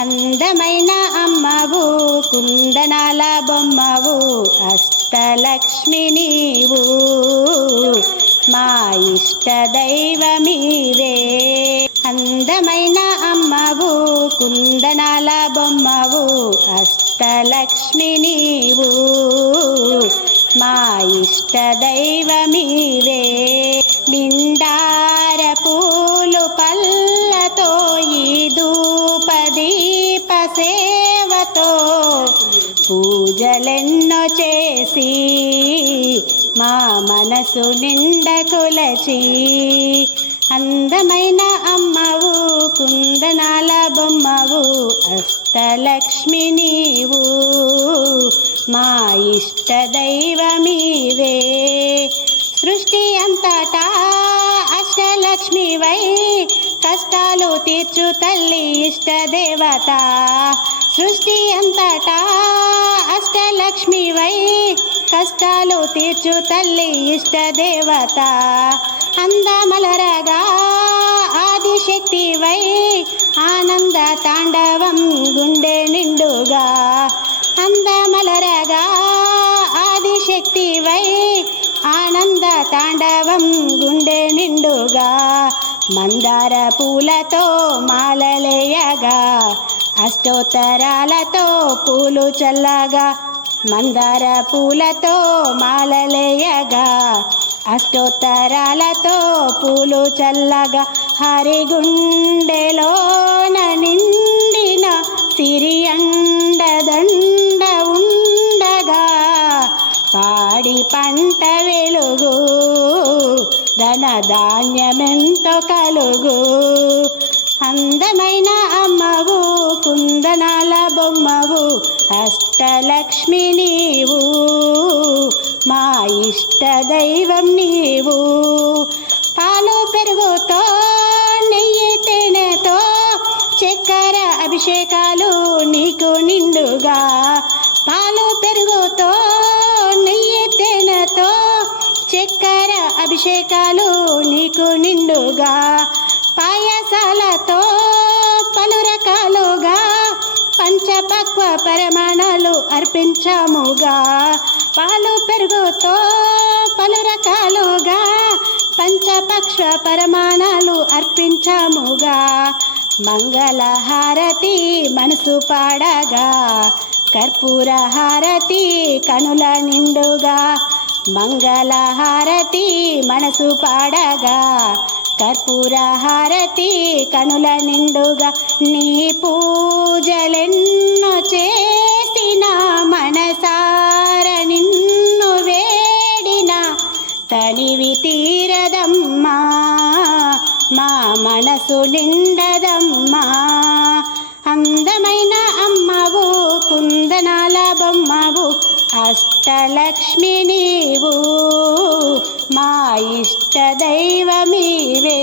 అందమైన అమ్మవు కుందనాల బొమ్మవు అష్టలక్ష్మి నీవు మా ఇష్ట దైవమీవే. అందమైన అమ్మవు కుందనాల బొమ్మవు అష్టలక్ష్మి నీవు మా ఇష్ట దైవమీవే. నిండార పూలు పళ్ళతో ఈ ధూపదీప సేవతో పూజలెన్నో చేసి మా మనసు నిండ కొలచి. అందమైన అమ్మవు కుందనాల బొమ్మవు అష్టలక్ష్మి నీవు మా ఇష్ట దైవమీవే. సృష్టి అంతటా అష్టలక్ష్మివై కష్టాలు తీర్చు తల్లి ఇష్ట దేవత. సృష్టి అంతటా అష్టలక్ష్మివై కష్టాలు తీర్చు తల్లి ఇష్ట దేవత. అందమలరగా ఆదిశక్తివై ఆనంద తాండవం గుండె నిండుగా. అందమలరగా ఆదిశక్తివై ఆనంద తాండవం గుండె నిండుగా. మందార పూలతో మాలలేయగా అష్టోత్తరాలతో పూలు చల్లగా. మందార పూలతో మాలలేయగా అష్టోత్తరాలతో పూలు చల్లగా. హరిగుండెలోన నిండిన సిరి అండదండ ఉండగా పాడి పంట వెలుగు ధన ధాన్యమెంతో కలుగు. అందమైన అమ్మవు కుందనాల బొమ్మవు అష్టలక్ష్మి నీవు మా ఇష్ట దైవం నీవు. పాలు పెరుగుతో నెయ్యి తేనెతో చక్కెర అభిషేకాలు నీకు నిండుగా. పాలు పెరుగుతో నెయ్యి తేనెతో చక్కెర అభిషేకాలు నీకు నిండుగా. పాయసాలతో పలు రకాలుగా పంచపక్వ పరమాణాలు అర్పించాముగా. పాలు పెరుగుతో పలు రకాలుగా పంచపక్ష పరమాణాలు అర్పించాముగా. మంగళహారతి మనసు పాడగా కర్పూర హారతి కనుల నిండుగా. మంగళహారతి మనసు పాడగా కర్పూర హారతి కనుల నిండుగా. నీ పూజలెన్నో చేసిన మనసార నిన్ను వేడిన తనివి తీరదమ్మా మా మనసు నిండదమ్మా. అందమైన అమ్మవు కుందనాల బొమ్మవు అష్టలక్ష్మి నీవు మా ఇష్ట దైవమీవే.